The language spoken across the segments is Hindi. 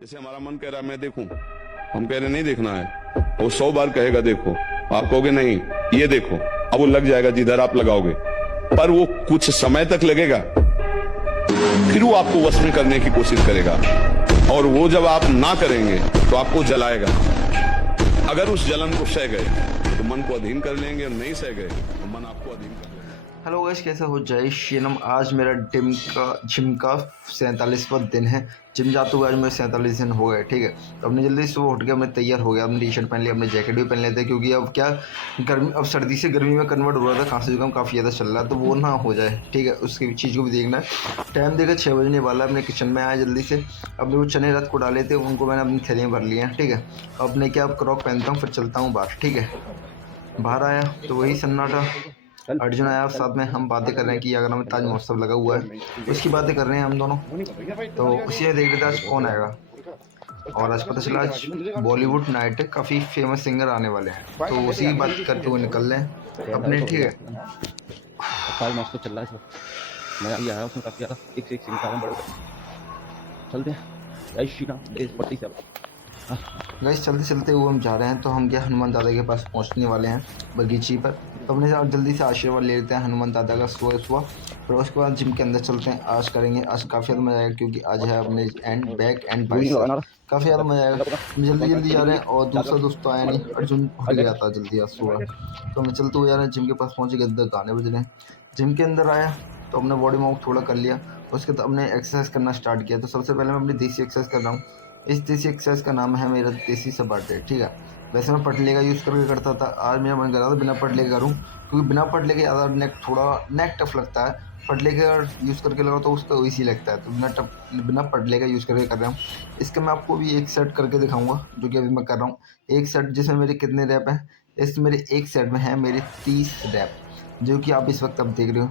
जैसे हमारा मन कह रहा है मैं देखूं, हम कह रहे नहीं देखना है, वो 100 बार कहेगा देखो, आप कहोगे नहीं ये देखो, अब वो लग जाएगा जिधर आप लगाओगे, पर वो कुछ समय तक लगेगा, फिर वो आपको वश में करने की कोशिश करेगा, और वो जब आप ना करेंगे तो आपको जलाएगा। अगर उस जलन को सह गए तो मन को अधीन कर लेंगे, और नहीं सह गए तो मन आपको अधीन कर लेंगे। हेलो गाइस, कैसे हो? जय श्रीनम। आज मेरा जिम का 47वां दिन है। जिम जाते हुए आज मेरे 47 दिन हो गए। ठीक है, तो अपने जल्दी सुबह उठ के मैं तैयार हो गया। अपने टी शर्ट पहन लिया, अपने जैकेट भी पहन लेते, क्योंकि अब क्या गर्मी, अब सर्दी से गर्मी में कन्वर्ट हो रहा था। खांसी जुकाम काफ़ी ज़्यादा चल रहा है, तो वो ना हो जाए। ठीक है, उसकी चीज़ को भी देखना है। टाइम देखा 6 बजने वाला। अपने किचन में आया जल्दी से। अपने वो चने रात को डाले थे, उनको मैंने अपनी थैली में भर लिया है। ठीक है, अपने क्या अब क्रॉक पहनता हूँ, फिर चलता हूँ बाहर। ठीक है, बाहर आया तो वही सन्नाटा। अर्जुन आया साथ में, हम बातें कर रहे हैं कि अगर हमें ताज महोत्सव लगा हुआ है, उसकी बातें कर रहे हैं हम दोनों। तो उसी में देख रहे थे आज कौन आएगा, और आज पता चला आज बॉलीवुड नाइट है, काफ़ी फेमस सिंगर आने वाले हैं, तो उसी की बात करते हुए निकल रहे हैं अपने। ठीक है, ताज महोत्सव चल रहा है, मजा भी आया उसमें, काफी ज्यादा एक से एक सिंगर बड़े चलते हैं। जय श्री राम। देश पट्टी से गाइस चलते चलते हुए हम जा रहे हैं, तो हम क्या हनुमान दादा के पास पहुंचने वाले हैं, बगीची पर। तो अपने साथ जल्दी से आशीर्वाद ले लेते हैं हनुमान दादा का सुबह सुबह। फिर उसके बाद जिम के अंदर चलते हैं। आज करेंगे, आज काफ़ी ज़्यादा मजा आएगा, क्योंकि आज है अपने एंड बैक एंड बाइसेप्स। काफ़ी ज़्यादा मजा आएगा। हम जल्दी जल्दी जा रहे हैं, और दूसरा दोस्त तो आया नहीं, अर्जुन उठ गया था जल्दी आज सुबह। तो हम चलते हुए जा रहे हैं, जिम के पास पहुँचे, अंदर गाने बज रहे हैं। जिम के अंदर आया तो हमने बॉडी वॉक थोड़ा कर लिया। उसके बाद हमने एक्सरसाइज करना स्टार्ट किया। तो सबसे पहले मैं अपनी देसी एक्सरसाइज कर रहा हूँ। इस देसी एक्सरसाइज का नाम है मेरा देसी सबाटे। ठीक है, वैसे मैं पटले का यूज़ करके करता था, आज मेरा मन कर रहा था बिना पटले के करूँ, क्योंकि बिना पटले के ज़्यादा नेक टफ लगता है। पटले के अगर यूज़ करके लगाओ तो उसका ईजी लगता है, तो बिना पटले का यूज़ करके कर रहा हूँ। इसका मैं आपको भी एक सेट करके दिखाऊंगा, जो कि अभी मैं कर रहा हूँ। एक सेट जिसमें मेरे कितने रैप हैं, इस मेरे एक सेट में है मेरे 30 रैप, जो कि आप इस वक्त अब देख रहे हो।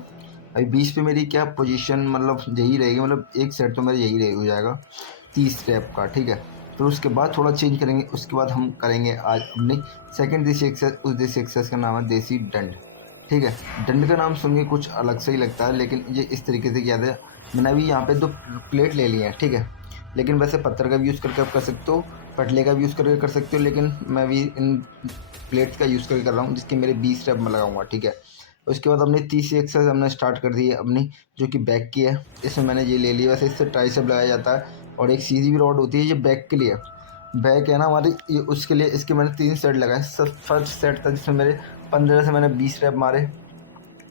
अभी 20 पे मेरी क्या पोजीशन, मतलब यही रहेगी, मतलब एक सेट तो मेरा यही हो जाएगा 30 रैप का। ठीक है, फिर उसके बाद थोड़ा चेंज करेंगे। उसके बाद हम करेंगे आज अपनी सेकंड देसी एक्सरसाइज। उस देसी एक्सरसाइज का नाम है देसी डंड। ठीक है, डंड का नाम सुन के कुछ अलग से ही लगता है, लेकिन ये इस तरीके से किया है। मैंने अभी यहाँ पे 2 प्लेट ले लिए हैं। ठीक है, लेकिन वैसे पत्थर का भी यूज़ करके आप कर सकते हो, पटले का भी यूज़ करके कर सकते हो, लेकिन मैं भी इन प्लेट्स का यूज़ करके कर रहा हूँ, जिसके मेरे 20 रैप में लगाऊंगा। ठीक है, उसके बाद हमने तीसरी एक्सरसाइज हमने स्टार्ट कर दी है अपनी, जो कि बैक की है। इसमें मैंने ये ले लिया। वैसे इससे ट्राइसेप लगाया जाता है, और एक सीधी भी रॉड होती है, ये बैक के लिए। बैक है ना हमारी, ये उसके लिए। इसके मैंने 3 सेट लगाए। सब फर्स्ट सेट था जिसमें मेरे 15 से मैंने 20 रैप मारे।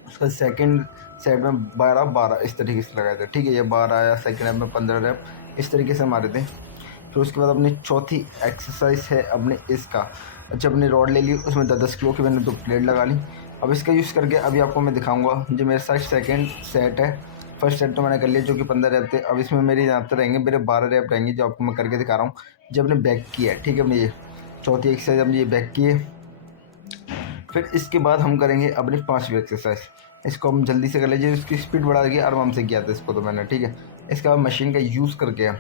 उसका सेकंड सेट में 12 इस तरीके से लगाए थे। ठीक है, ये 12 आया, सेकंड रैप में 15 रैप इस तरीके से मारे थे। फिर उसके बाद अपनी चौथी एक्सरसाइज है अपने इसका। अच्छा, अपनी रॉड ले ली, उसमें 10-10 किलो की मैंने 2 प्लेट लगा ली। अब इसका यूज़ करके अभी आपको मैं दिखाऊंगा। जो मेरे साथ सेकंड सेट है, फर्स्ट सेट तो मैंने कर लिया, जो कि 15 रैप थे। अब इसमें मेरे यहाँ पर रहेंगे मेरे 12 रैप रहेंगे, जो आपको मैं करके दिखा रहा हूँ, जब अपने बैक की है। ठीक है, अपनी ये चौथी एक्सरसाइज अपनी ये बैक की है। फिर इसके बाद हम करेंगे अपनी 5वीं एक्सरसाइज। इसको हम जल्दी से कर लीजिए, इसकी स्पीड बढ़ा के आराम से किया था इसको तो मैंने। ठीक है, इसका मशीन का यूज़ करके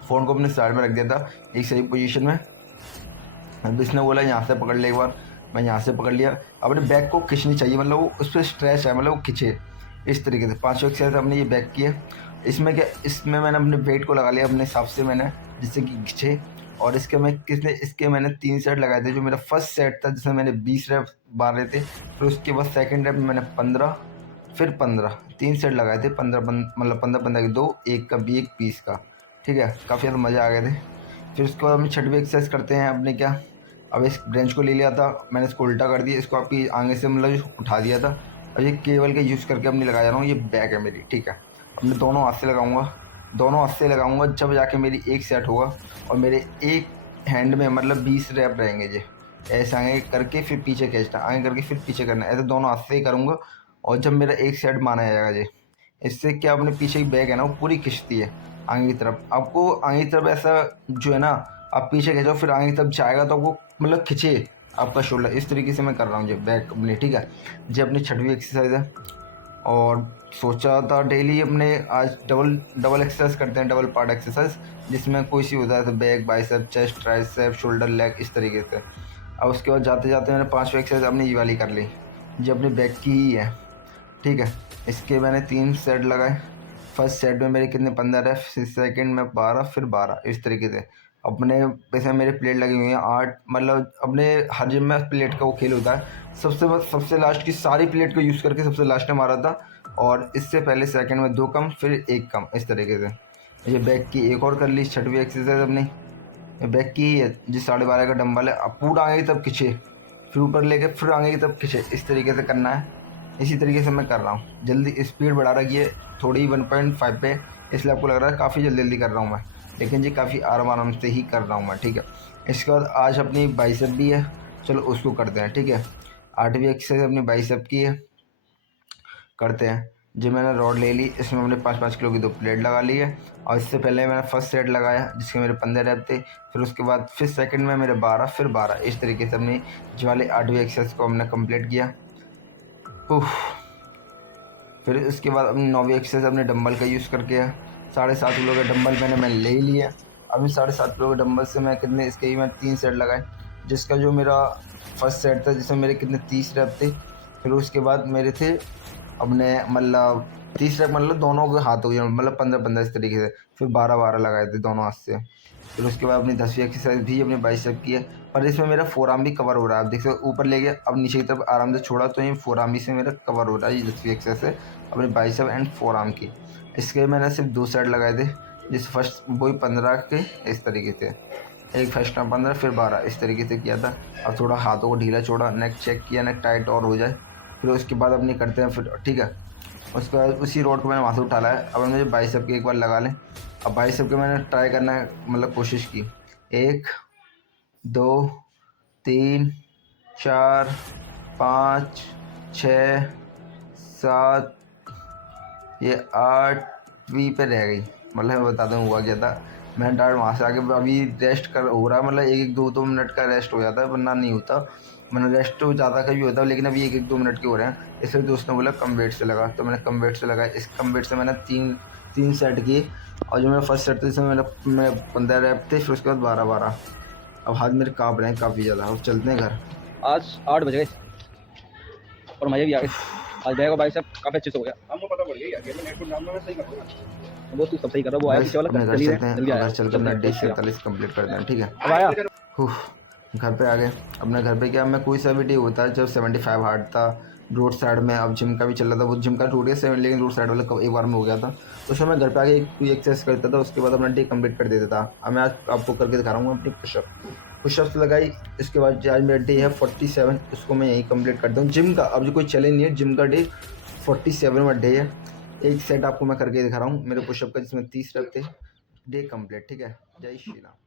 फ़ोन को अपने साइड में रख दिया था एक सही पोजीशन में। अब इसने बोला यहाँ से पकड़ ले एक बार, मैं यहाँ से पकड़ लिया। अपने बैक को खींचनी चाहिए, मतलब वो उस पर स्ट्रेच है, मतलब वो खींचे इस तरीके से। 5 एक्सरसाइज हमने ये बैक की है। इसमें क्या, इसमें मैंने अपने वेट को लगा लिया अपने हिसाब से मैंने, जिससे कि खींचे। और इसके मैंने 3 सेट लगाए थे। जो मेरा फर्स्ट सेट था जिसमें मैंने 20 रैप मारे थे, फिर उसके बाद सेकेंड रैप में मैंने 15, फिर 15, 3 सेट लगाए थे। 15 मतलब 15 के 2, एक का भी, एक 20 का। ठीक है, काफ़ी ज़्यादा मज़ा आ गए थे। फिर उसके बाद हम 6वीं एक्सरसाइज करते हैं अपने क्या। अब इस ब्रेंच को ले लिया था मैंने, इसको उल्टा कर दिया, इसको आपकी आगे से मतलब उठा दिया था। और ये केबल का यूज़ करके अपनी लगा जा रहा हूँ। ये बैक है मेरी। ठीक है, अपने दोनों हाथ से लगाऊंगा, दोनों हाथ से लगाऊंगा, जब जाके मेरी एक सेट होगा। और मेरे एक हैंड में मतलब 20 रैप रहेंगे। ये ऐसे आगे करके फिर पीछे खींचना, आगे करके फिर पीछे करना, ऐसे दोनों हाथ से ही करूँगा। और जब मेरा एक सेट माना जाएगा जी, इससे क्या अपने पीछे की बैक है ना, वो पूरी खिंचती है आगे की तरफ। आपको आगे की तरफ ऐसा जो है ना, आप पीछे खींचो, फिर आगे की तरफ जाएगा तो आपको मतलब खिंचे आपका शोल्डर। इस तरीके से मैं कर रहा हूँ जी बैक अपनी। ठीक है, ये अपनी 6वीं एक्सरसाइज है। और सोचा था डेली अपने आज डबल एक्सरसाइज करते हैं, डबल पार्ट एक्सरसाइज, जिसमें कोई सी होता है तो back, bicep, chest, tricep, shoulder, leg, इस तरीके से। अब उसके बाद जाते जाते मैंने 5वीं एक्सरसाइज अपनी ये वाली कर ली, जो अपनी बैक की ही है। ठीक है, इसके मैंने 3 सेट लगाए। फर्स्ट सेट में मेरे कितने 15 है, फिर सेकंड में 12, फिर 12, इस तरीके से अपने वैसे मेरे प्लेट लगी हुई हैं 8। मतलब अपने हर जिम में प्लेट का वो खेल होता है, सबसे लास्ट की सारी प्लेट को यूज़ करके सबसे लास्ट में मारा था, और इससे पहले सेकंड में 2 कम फिर 1 कम, इस तरीके से। ये बैक की एक और कर ली, 6वीं एक्सरसाइज अपनी। ये बैक की ही है, जिस 12.5 का डंबल है, अब पूरा आगे की तरफ खींचे, फिर ऊपर लेके फिर आगे की तरफ खींचे, इस तरीके से करना है। इसी तरीके से मैं कर रहा हूँ। जल्दी स्पीड बढ़ा रखी है थोड़ी 1.5 पे, इसलिए आपको लग रहा है काफ़ी जल्दी कर रहा हूँ मैं, लेकिन जी काफ़ी आराम से ही कर रहा हूँ मैं, ठीक है। इसके बाद आज अपनी बाइसेप भी है, चलो उसको करते हैं, ठीक है। 8वीं एक्सरसाइज अपनी बाइसेप की है, करते हैं। जो मैंने रॉड ले ली, इसमें मैंने 5-5 किलो की 2 प्लेट लगा ली है, और इससे पहले मैंने फर्स्ट सेट लगाया जिसके मेरे 15 रैप थे, फिर उसके बाद फिर सेकंड में मेरे 12, फिर 12, इस तरीके से अपनी जो वाली 8वीं एक्सरसाइज को हमने कंप्लीट किया। फिर इसके बाद अपनी 9वीं एक्सरसाइज अपने डंबल का यूज़ करके 7.5 किलो के डंबल मैंने ले लिए। अभी 7.5 किलो के डंबल से मैं कितने इसके ही मैं 3 सेट लगाए, जिसका जो मेरा फर्स्ट सेट था जिसमें मेरे कितने 30 रैप थे, फिर उसके बाद मेरे थे अपने मतलब 30 रैप, मतलब दोनों के हाथों के, मतलब 15-15 इस तरीके से, फिर 12-12 लगाए थे दोनों हाथ से। फिर उसके बाद अपनी 10वीं एक्सरसाइज भी अपनी बाइसेप की है, पर इसमें मेरा फोरआर्म भी कवर हो रहा है। आप देख सकते हो ऊपर ले गया, अब नीचे की तरफ आराम से छोड़ा, तो ये फोरआर्म भी से मेरा कवर हो रहा है। ये 10वीं एक्सरसाइज है अपने बाइसेप एंड फोरआर्म की। इसके मैंने सिर्फ 2 सेट लगाए थे, जिस फर्स्ट वही 15 के इस तरीके से, एक फर्स्ट में 15 फिर 12, इस तरीके से किया था। अब थोड़ा हाथों को ढीला छोड़ा, नेक चेक किया, नेक टाइट और हो जाए, फिर उसके बाद अपनी करते हैं फिर, ठीक है। उसके बाद उसी रोड को मैंने वहाँ से उठा लाया। अब मुझे बाइसेप की एक बार लगा लें। अब बाइसेप के मैंने ट्राई करना है, मतलब कोशिश की, 1 2 3 4 5 6 7, ये 8वीं पे रह गई। मतलब मैं बताता हूँ हुआ क्या था। मैंने डायरेक्ट वहाँ से आके अभी रेस्ट कर हो रहा है, मतलब 1-2 मिनट का रेस्ट हो जाता है, वरना नहीं होता। मैंने रेस्ट तो ज़्यादा का भी होता है, लेकिन अभी 1-2 मिनट के हो रहे हैं। इसलिए दोस्त ने बोला कम वेट से लगा, तो मैंने कम वेट से लगाया। इस कम वेट से मैंने 3 सेट किए, और जो मेरा फर्स्ट सेट था जिसमें मेरे 15 रैप थे, फिर उसके बाद 12-12। अब हाथ मेरे काँप रहे हैं काफ़ी ज़्यादा। अब चलते हैं घर। आज 8 बज गए और मज़े भी आ गए। आज बैग और बाइसेप काफ़ी अच्छे से हो गया। हमको पता पड़ गया यार, मैं नेट को नाम में सही कर दूंगा। वो तू सब सही कर रहा है, वो आया बस पीछे वाला अपने घर जल्दी चलते हैं, जल्दी और आया, घर चल के चलते अपना हैं, डे चलते हैं। 47 कंप्लीट करते हैं, ठीक है। अब आया घर पे आ गए। अपने घर पे क्या, मैं कोई सा भी डे होता है, जब 75 हार्ड था रोड साइड में, अब जिम का भी चल रहा था, वो जिम का टूट गया 7, लेकिन रोड साइड वाला एक बार में हो गया था। तो उसमें मैं घर पे आके कोई एक्सरसाइज करता था, उसके बाद अपना डे कंप्लीट कर देता था। अब मैं आज आपको करके दिखा रहा हूँ अपनी पुशअप्स लगाई। इसके बाद आज मेरा डे है 47, उसको मैं यही कंप्लीट करता हूँ। जिम का अब जो कोई चैलेंज नहीं है, जिम का डे 47वां डे है। एक सेट आपको मैं करके दिखा रहा हूँ मेरे पुशअप का, जिसमें 30 रख थे। डे कंप्लीट, ठीक है। जय श्री राम।